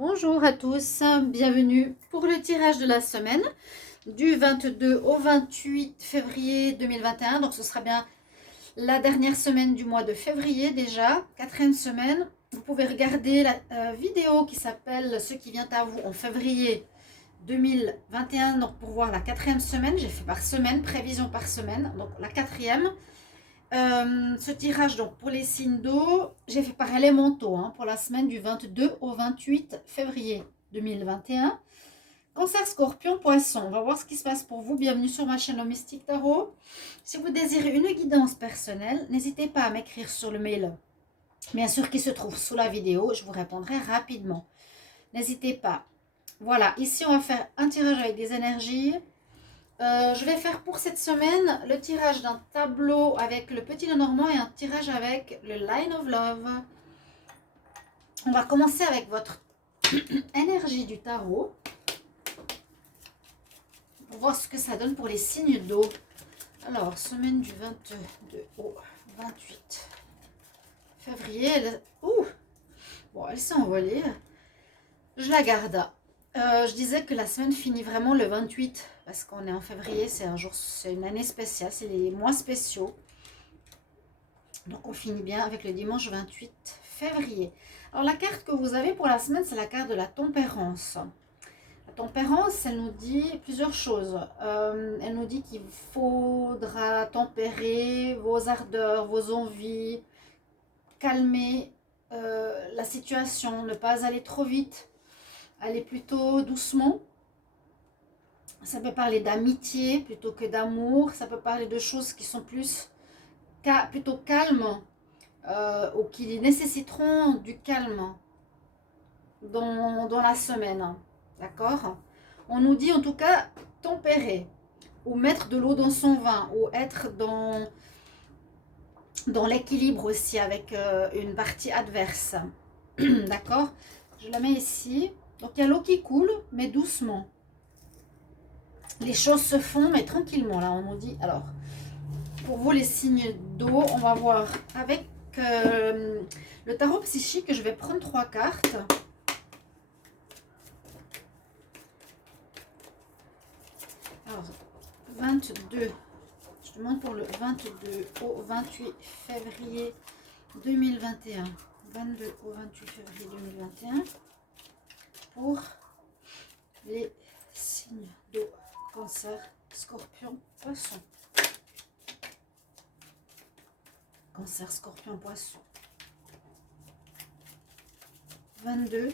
Bonjour à tous, bienvenue pour le tirage de la semaine du 22 au 28 février 2021. Donc ce sera bien la dernière semaine du mois de février déjà, quatrième semaine. Vous pouvez regarder la vidéo qui s'appelle Ce qui vient à vous en février 2021. Donc pour voir la quatrième semaine, j'ai fait par semaine, prévision par semaine, donc la quatrième. Ce tirage donc pour les signes d'eau, j'ai fait par élémentaux pour la semaine du 22 au 28 février 2021. Cancer, Scorpion, Poisson. On va voir ce qui se passe pour vous. Bienvenue sur ma chaîne Mystique Tarot. Si vous désirez une guidance personnelle, n'hésitez pas à m'écrire sur le mail, bien sûr, qui se trouve sous la vidéo. Je vous répondrai rapidement. N'hésitez pas. Voilà, ici on va faire un tirage avec des énergies. Je vais faire pour cette semaine le tirage d'un tableau avec le petit Lenormand et un tirage avec le Line of Love. On va commencer avec votre énergie du tarot pour voir ce que ça donne pour les signes d'eau. Alors, semaine du 22 au 28 février. Elle s'est envolée. Je la garde. Je disais que la semaine finit vraiment le 28 parce qu'on est en février, c'est un jour, c'est une année spéciale, c'est les mois spéciaux. Donc on finit bien avec le dimanche 28 février. Alors la carte que vous avez pour la semaine, c'est la carte de la tempérance. La tempérance, elle nous dit plusieurs choses. Elle nous dit qu'il faudra tempérer vos ardeurs, vos envies, calmer la situation, ne pas aller trop vite. Aller plutôt doucement. Ça peut parler d'amitié plutôt que d'amour. Ça peut parler de choses qui sont plutôt calmes ou qui nécessiteront du calme dans la semaine. D'accord? On nous dit en tout cas tempérer ou mettre de l'eau dans son vin ou être dans l'équilibre aussi avec une partie adverse. D'accord? Je la mets ici. Donc il y a l'eau qui coule, mais doucement. Les choses se font, mais tranquillement. Là, on nous dit. Alors, pour vous, les signes d'eau, on va voir avec le tarot psychique. Je vais prendre 3 cartes. Alors, 22. Je demande pour le 22 au 28 février 2021. 22 au 28 février 2021. Pour les signes d'eau, Cancer, Scorpion, Poisson. Cancer, Scorpion, Poisson. 22,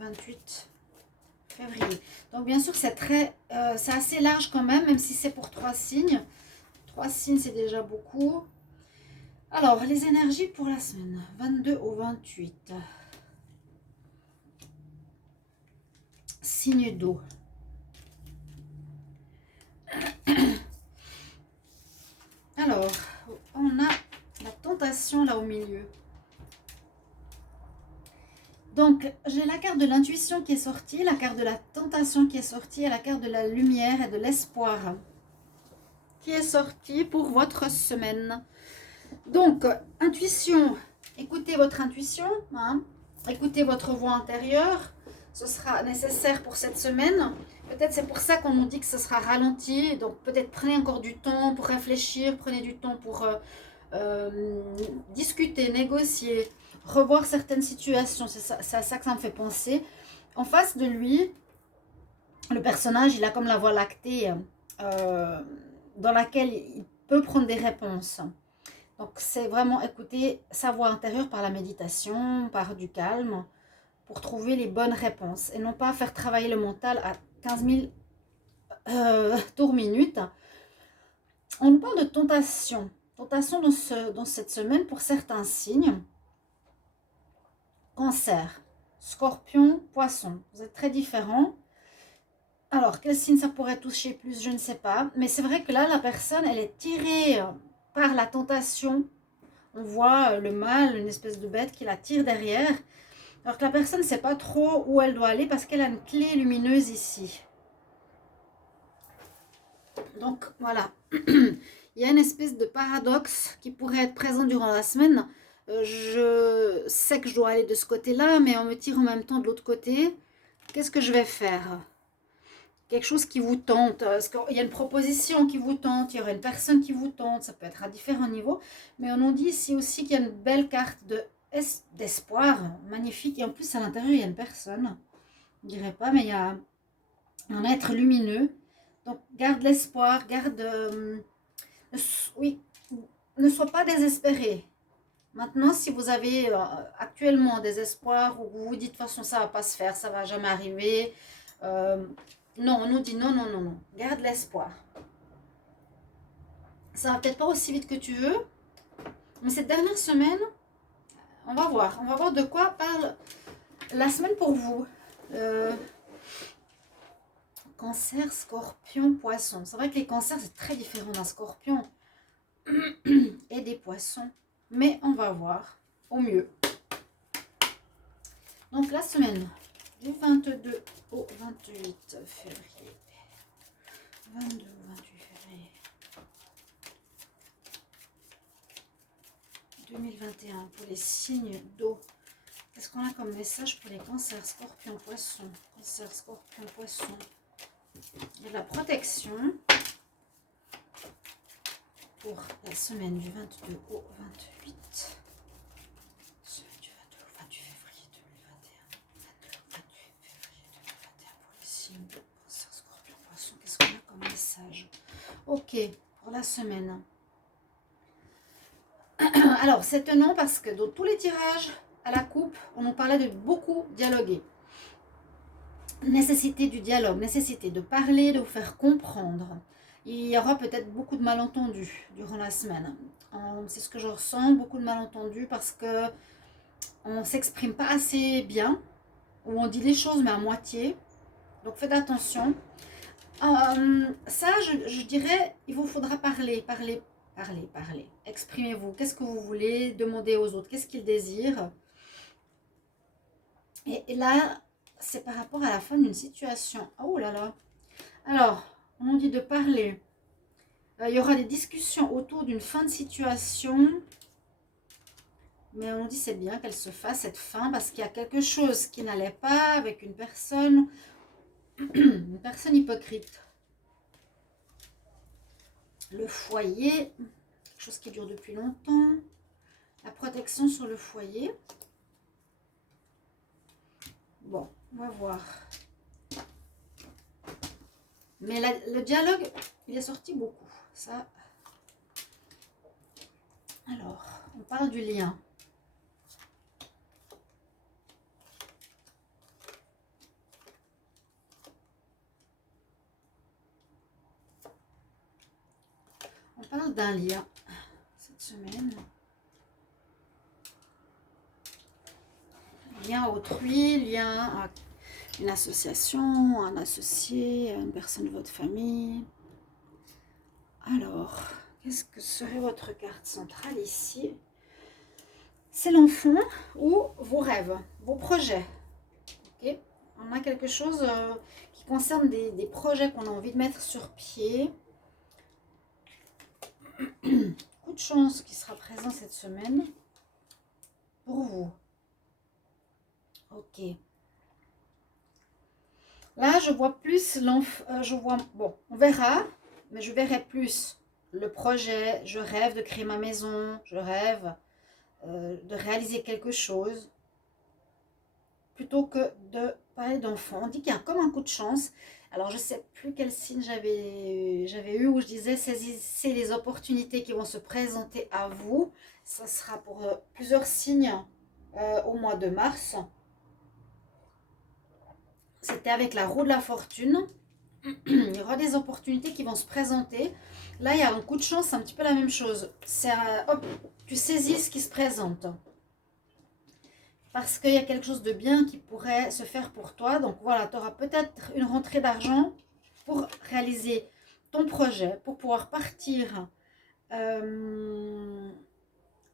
28 février. Donc bien sûr, c'est assez large quand même si c'est pour 3 signes. 3 signes, c'est déjà beaucoup. Alors, les énergies pour la semaine, 22 au 28. Signe d'eau. Alors, on a la tentation là au milieu. Donc, j'ai la carte de l'intuition qui est sortie, la carte de la tentation qui est sortie et la carte de la lumière et de l'espoir qui est sortie pour votre semaine. Donc, intuition, écoutez votre intuition, écoutez votre voix intérieure. Ce sera nécessaire pour cette semaine. Peut-être c'est pour ça qu'on nous dit que ce sera ralenti. Donc peut-être prenez encore du temps pour réfléchir, prenez du temps pour discuter, négocier, revoir certaines situations. C'est à ça que ça me fait penser. En face de lui, le personnage, il a comme la voie lactée dans laquelle il peut prendre des réponses. Donc c'est vraiment écouter sa voix intérieure par la méditation, par du calme, pour trouver les bonnes réponses et non pas faire travailler le mental à 15 000 tours minutes. On nous parle de tentation. Tentation dans cette semaine pour certains signes. Cancer, Scorpion, Poisson. Vous êtes très différents. Alors, quel signe ça pourrait toucher plus? Je ne sais pas. Mais c'est vrai que là, la personne, elle est tirée par la tentation. On voit le mal, une espèce de bête qui la tire derrière. Alors que la personne ne sait pas trop où elle doit aller parce qu'elle a une clé lumineuse ici. Donc voilà, il y a une espèce de paradoxe qui pourrait être présent durant la semaine. je sais que je dois aller de ce côté-là, mais on me tire en même temps de l'autre côté. Qu'est-ce que je vais faire? Quelque chose qui vous tente. Est-ce qu'il y a une proposition qui vous tente? Il y aurait une personne qui vous tente. Ça peut être à différents niveaux. Mais on nous dit ici aussi qu'il y a une belle carte d'espoir. Magnifique. Et en plus, à l'intérieur, il y a une personne. Je ne dirais pas, mais il y a un être lumineux. Donc, garde l'espoir. Garde... oui, ne sois pas désespéré. Maintenant, si vous avez actuellement des espoirs ou vous vous dites de toute façon ça ne va pas se faire, ça ne va jamais arriver, non, on nous dit non, non, non, non, garde l'espoir. Ça va peut-être pas aussi vite que tu veux, mais cette dernière semaine, on va voir de quoi parle la semaine pour vous. Cancer, scorpion, poisson. C'est vrai que les cancers, c'est très différent d'un scorpion et des poissons. Mais on va voir au mieux. Donc la semaine du 22 au 28 février. 22 au 28 février 2021 pour les signes d'eau. Qu'est-ce qu'on a comme message pour les cancers, scorpions, poissons? Cancer, scorpion, poisson. Il y a de la protection pour la semaine du 22 au 28. Semaine du 22 au 28 février 2021. 22 au 28 février 2021 pour les signes de cancer, scorpion, poisson. Qu'est-ce qu'on a comme message? Ok, pour la semaine. Alors, c'est tenant parce que dans tous les tirages à la coupe, on nous parlait de beaucoup dialoguer. Nécessité du dialogue, nécessité de parler, de vous faire comprendre. Il y aura peut-être beaucoup de malentendus durant la semaine. C'est ce que je ressens, beaucoup de malentendus parce que on ne s'exprime pas assez bien, ou on dit les choses mais à moitié. Donc faites attention. Ça, je dirais, il vous faudra parler. Exprimez-vous. Qu'est-ce que vous voulez? Demandez aux autres. Qu'est-ce qu'ils désirent? Et là, c'est par rapport à la fin d'une situation. Oh là là. Alors, on nous dit de parler. Il y aura des discussions autour d'une fin de situation. Mais on nous dit c'est bien qu'elle se fasse cette fin parce qu'il y a quelque chose qui n'allait pas avec une personne hypocrite. Le foyer, quelque chose qui dure depuis longtemps. La protection sur le foyer. Bon, on va voir. Mais le dialogue, il est sorti beaucoup. Ça. Alors, on parle du lien. On parle d'un lien cette semaine. Lien autrui, lien à une association, un associé, une personne de votre famille. Alors, qu'est-ce que serait votre carte centrale ici? C'est l'enfant ou vos rêves, vos projets. Okay. On a quelque chose qui concerne des projets qu'on a envie de mettre sur pied. Coup de chance qui sera présent cette semaine pour vous. Ok. Là, je vois plus l'enfant. Bon, on verra, mais je verrai plus le projet. Je rêve de créer ma maison. Je rêve de réaliser quelque chose. Plutôt que de parler d'enfant. On dit qu'il y a comme un coup de chance. Alors, je ne sais plus quel signe j'avais eu où je disais saisissez les opportunités qui vont se présenter à vous. Ça sera pour plusieurs signes au mois de mars. C'était avec la roue de la fortune. Il y aura des opportunités qui vont se présenter. Là, il y a un coup de chance, c'est un petit peu la même chose. C'est hop, tu saisis ce qui se présente. Parce qu'il y a quelque chose de bien qui pourrait se faire pour toi. Donc voilà, tu auras peut-être une rentrée d'argent pour réaliser ton projet, pour pouvoir partir,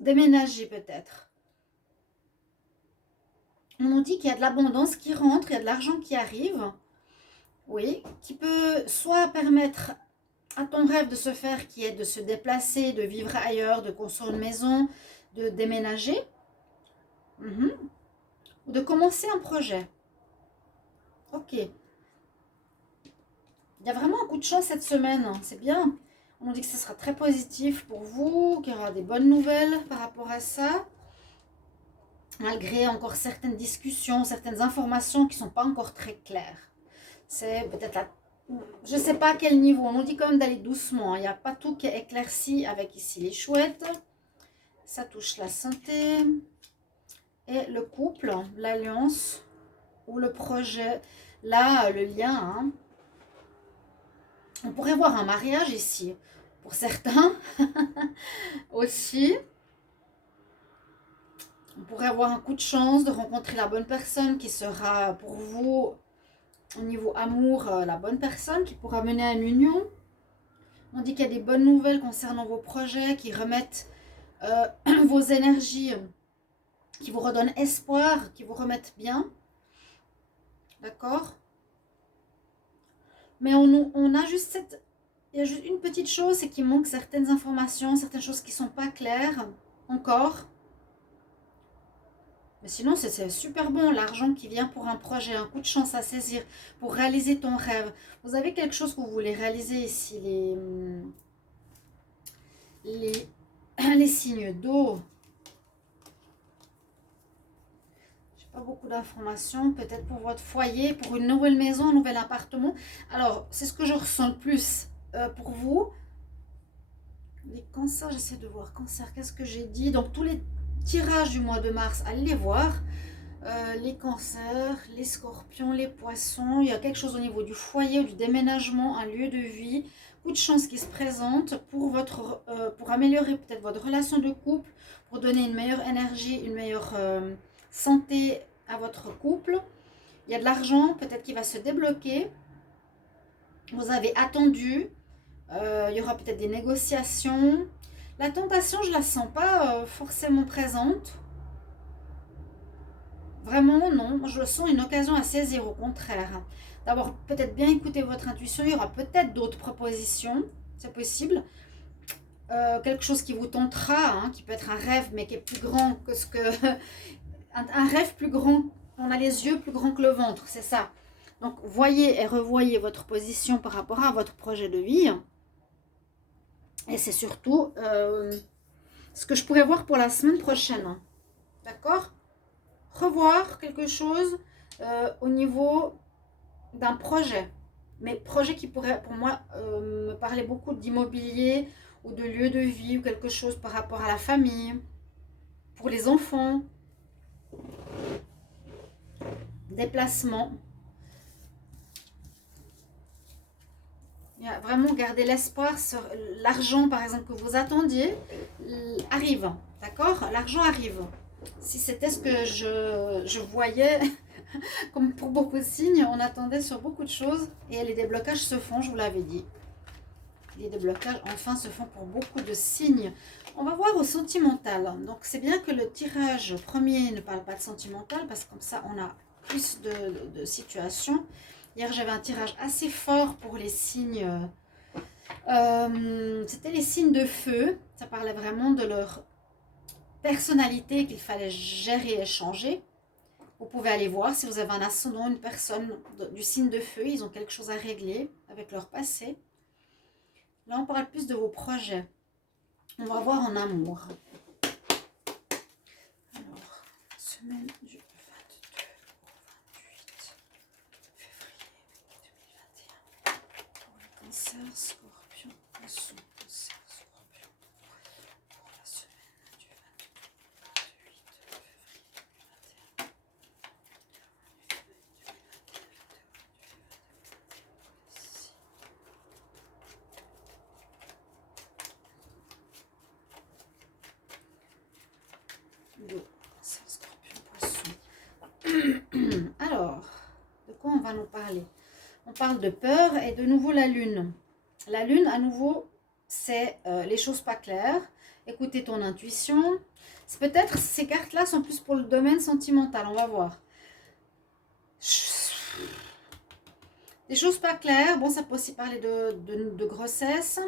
déménager peut-être. On nous dit qu'il y a de l'abondance qui rentre, il y a de l'argent qui arrive. Oui, qui peut soit permettre à ton rêve de se faire, qui est de se déplacer, de vivre ailleurs, de construire une maison, de déménager ou de commencer un projet. Ok. Il y a vraiment un coup de chance cette semaine, hein. C'est bien. On nous dit que ce sera très positif pour vous, qu'il y aura des bonnes nouvelles par rapport à ça. Malgré encore certaines discussions, certaines informations qui ne sont pas encore très claires. C'est peut-être la... Je ne sais pas à quel niveau. On nous dit quand même d'aller doucement. Il n'y a pas tout qui est éclairci avec ici les chouettes. Ça touche la santé. Et le couple, l'alliance ou le projet. Là, le lien. Hein. On pourrait voir un mariage ici. Pour certains aussi. On pourrait avoir un coup de chance de rencontrer la bonne personne qui sera pour vous, au niveau amour, la bonne personne qui pourra mener à une union. On dit qu'il y a des bonnes nouvelles concernant vos projets qui remettent vos énergies, qui vous redonnent espoir, qui vous remettent bien. D'accord? Mais on a juste cette... Il y a juste une petite chose, c'est qu'il manque certaines informations, certaines choses qui ne sont pas claires encore. Mais sinon, c'est super bon, l'argent qui vient pour un projet, un coup de chance à saisir, pour réaliser ton rêve. Vous avez quelque chose que vous voulez réaliser ici, les signes d'eau. J'ai pas beaucoup d'informations, peut-être pour votre foyer, pour une nouvelle maison, un nouvel appartement. Alors, c'est ce que je ressens le plus pour vous. Les cancers, j'essaie de voir. Cancer, qu'est-ce que j'ai dit? Donc, tous les tirages du mois de mars, allez les voir. Les cancers, les scorpions, les poissons. Il y a quelque chose au niveau du foyer, du déménagement, un lieu de vie. Coup de chance qui se présente pour améliorer peut-être votre relation de couple, pour donner une meilleure énergie, une meilleure santé à votre couple. Il y a de l'argent peut-être qui va se débloquer. Vous avez attendu. Il y aura peut-être des négociations. La tentation, je ne la sens pas forcément présente. Vraiment, non. Moi, je le sens une occasion à saisir, au contraire. D'abord, peut-être bien écouter votre intuition. Il y aura peut-être d'autres propositions. C'est possible. Quelque chose qui vous tentera, hein, qui peut être un rêve, mais qui est plus grand que ce que... un rêve plus grand. On a les yeux plus grands que le ventre, c'est ça. Donc, voyez et revoyez votre position par rapport à votre projet de vie. Et c'est surtout ce que je pourrais voir pour la semaine prochaine. D'accord ? Revoir quelque chose au niveau d'un projet. Mais projet qui pourrait, pour moi, me parler beaucoup d'immobilier ou de lieu de vie ou quelque chose par rapport à la famille, pour les enfants, déplacement. Vraiment garder l'espoir sur l'argent, par exemple, que vous attendiez, arrive. D'accord ? L'argent arrive. Si c'était ce que je voyais, comme pour beaucoup de signes, on attendait sur beaucoup de choses et les déblocages se font, je vous l'avais dit. Les déblocages enfin se font pour beaucoup de signes. On va voir au sentimental. Donc c'est bien que le tirage premier ne parle pas de sentimental parce que comme ça on a plus de situations. Hier j'avais un tirage assez fort pour les signes. C'était les signes de feu. Ça parlait vraiment de leur personnalité qu'il fallait gérer et changer. Vous pouvez aller voir si vous avez un ascendant, une personne du signe de feu, ils ont quelque chose à régler avec leur passé. Là, on parle plus de vos projets. On va voir en amour. Alors, semaine du 22 au 28 février 2021. Pour le cancer, scorpion, poisson, cancer, scorpion. Pour la semaine du 28 février 2021. Cancer, scorpion, poisson. Alors, de quoi on va nous parler? On parle de peur et de nouveau la lune. La lune, à nouveau, c'est les choses pas claires. Écoutez ton intuition. Peut-être ces cartes-là sont plus pour le domaine sentimental. On va voir. Des choses pas claires. Bon, ça peut aussi parler de grossesse.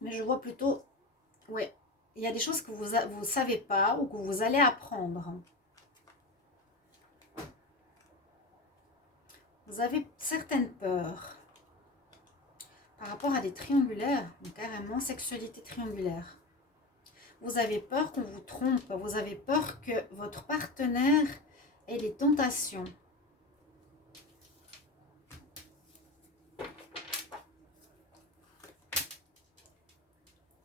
Mais je vois plutôt... Ouais, il y a des choses que vous ne savez pas ou que vous allez apprendre. Vous avez certaines peurs par rapport à des triangulaires, donc carrément sexualité triangulaire. Vous avez peur qu'on vous trompe, vous avez peur que votre partenaire ait des tentations.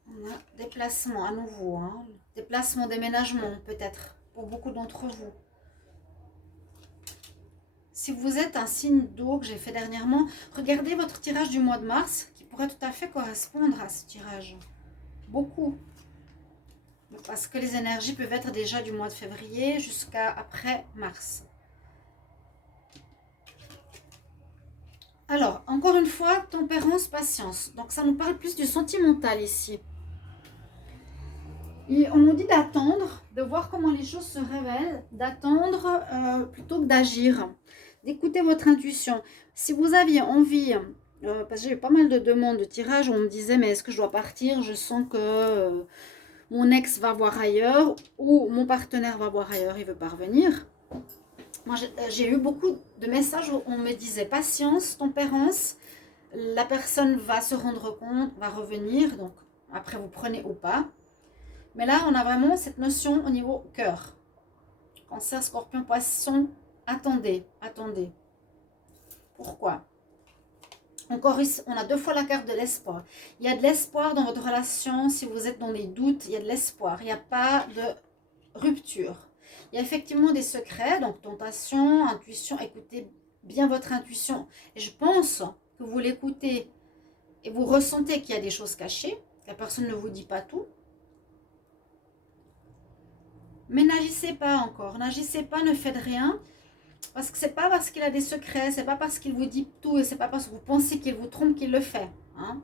On a déplacement à nouveau, hein. Déplacement, déménagement peut-être pour beaucoup d'entre vous. Si vous êtes un signe d'eau que j'ai fait dernièrement, regardez votre tirage du mois de mars qui pourrait tout à fait correspondre à ce tirage. Beaucoup. Parce que les énergies peuvent être déjà du mois de février jusqu'à après mars. Alors, encore une fois, tempérance, patience. Donc, ça nous parle plus du sentimental ici. Et on nous dit d'attendre, de voir comment les choses se révèlent, d'attendre plutôt que d'agir, d'écouter votre intuition. Si vous aviez envie, parce que j'ai eu pas mal de demandes de tirage, on me disait, mais est-ce que je dois partir? Je sens que mon ex va voir ailleurs ou mon partenaire va voir ailleurs, il veut pas revenir. Moi, j'ai eu beaucoup de messages où on me disait patience, tempérance, la personne va se rendre compte, va revenir, donc après vous prenez ou pas. Mais là, on a vraiment cette notion au niveau cœur. Cancer, Scorpion, Poisson, attendez, attendez. Pourquoi? Encore ici, on a 2 fois la carte de l'espoir. Il y a de l'espoir dans votre relation. Si vous êtes dans des doutes, il y a de l'espoir. Il n'y a pas de rupture. Il y a effectivement des secrets, donc tentation, intuition. Écoutez bien votre intuition. Et je pense que vous l'écoutez et vous ressentez qu'il y a des choses cachées. La personne ne vous dit pas tout. Mais n'agissez pas encore. N'agissez pas, ne faites rien. Parce que c'est pas parce qu'il a des secrets, c'est pas parce qu'il vous dit tout et c'est pas parce que vous pensez qu'il vous trompe qu'il le fait. Hein.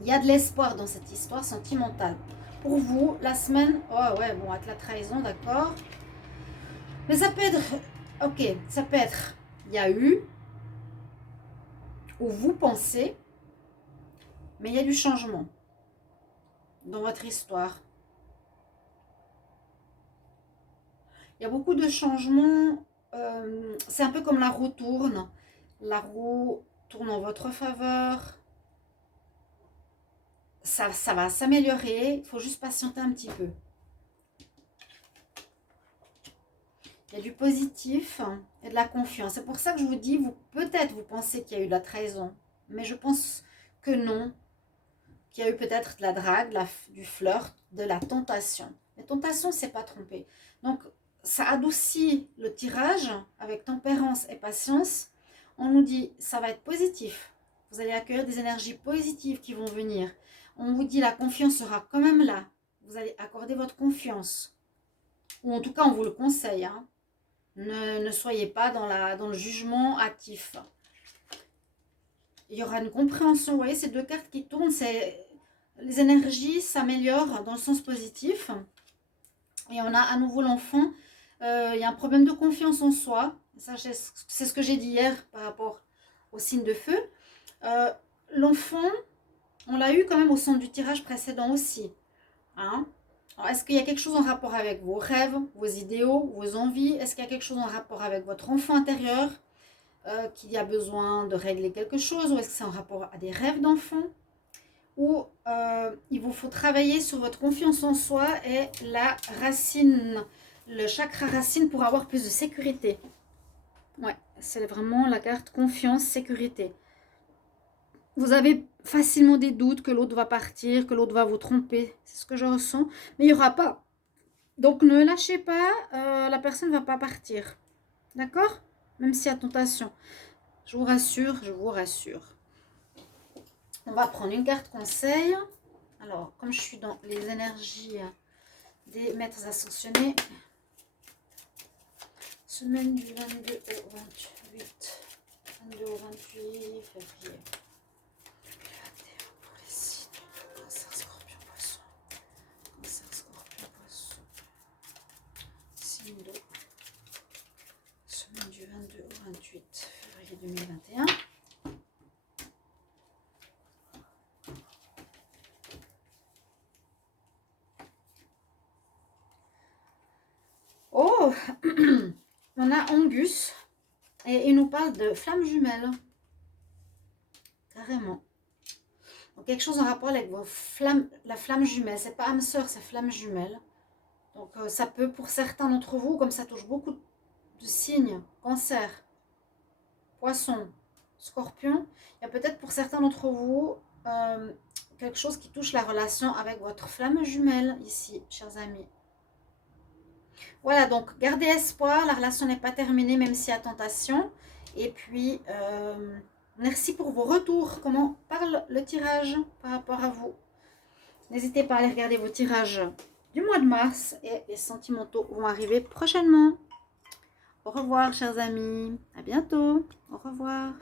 Il y a de l'espoir dans cette histoire sentimentale. Pour vous, la semaine, oh ouais, bon, avec la trahison, d'accord. Mais ça peut être, ok, ça peut être, il y a eu, ou vous pensez, mais il y a du changement dans votre histoire. Il y a beaucoup de changements. C'est un peu comme la roue tourne. La roue tourne en votre faveur. Ça va s'améliorer. Il faut juste patienter un petit peu. Il y a du positif et de la confiance. C'est pour ça que je vous dis, peut-être vous pensez qu'il y a eu de la trahison. Mais je pense que non. Qu'il y a eu peut-être de la drague, du flirt, de la tentation. La tentation, c'est pas tromper. Donc, ça adoucit le tirage avec tempérance et patience. On nous dit, ça va être positif. Vous allez accueillir des énergies positives qui vont venir. On vous dit, la confiance sera quand même là. Vous allez accorder votre confiance. Ou en tout cas, on vous le conseille. Hein. Ne soyez pas dans le jugement hâtif. Il y aura une compréhension. Vous voyez, ces 2 cartes qui tournent, les énergies s'améliorent dans le sens positif. Et on a à nouveau l'enfant. Il y a un problème de confiance en soi. Ça, c'est ce que j'ai dit hier par rapport au signe de feu. L'enfant, on l'a eu quand même au centre du tirage précédent aussi. Hein? Est-ce qu'il y a quelque chose en rapport avec vos rêves, vos idéaux, vos envies? Est-ce qu'il y a quelque chose en rapport avec votre enfant intérieur qu'il y a besoin de régler quelque chose? Ou est-ce que c'est en rapport à des rêves d'enfant? Ou il vous faut travailler sur votre confiance en soi et la racine, le chakra racine pour avoir plus de sécurité. Ouais, c'est vraiment la carte confiance, sécurité. Vous avez facilement des doutes que l'autre va partir, que l'autre va vous tromper. C'est ce que je ressens. Mais il n'y aura pas. Donc ne lâchez pas, la personne ne va pas partir. D'accord? Même s'il y a tentation. Je vous rassure, je vous rassure. On va prendre une carte conseil. Alors, comme je suis dans les énergies des maîtres ascensionnés, semaine du 22 au 28, 22 au 28 février. Pour les signes, Cancer, Scorpion, Poisson. Cancer, Scorpion, Poisson. Signe d'eau. Semaine du 22 au 28 février 2021. on a Angus et il nous parle de flammes jumelles. Carrément. Donc, quelque chose en rapport avec vos flammes, la flamme jumelle. C'est pas âme sœur, c'est flamme jumelle. Donc, ça peut, pour certains d'entre vous, comme ça touche beaucoup de signes, cancer, poisson, scorpion, il y a peut-être pour certains d'entre vous quelque chose qui touche la relation avec votre flamme jumelle ici, chers amis. Voilà, donc gardez espoir, la relation n'est pas terminée même s'il y a tentation. Et puis, merci pour vos retours. Comment parle le tirage par rapport à vous? N'hésitez pas à aller regarder vos tirages du mois de mars et les sentimentaux vont arriver prochainement. Au revoir, chers amis. À bientôt. Au revoir.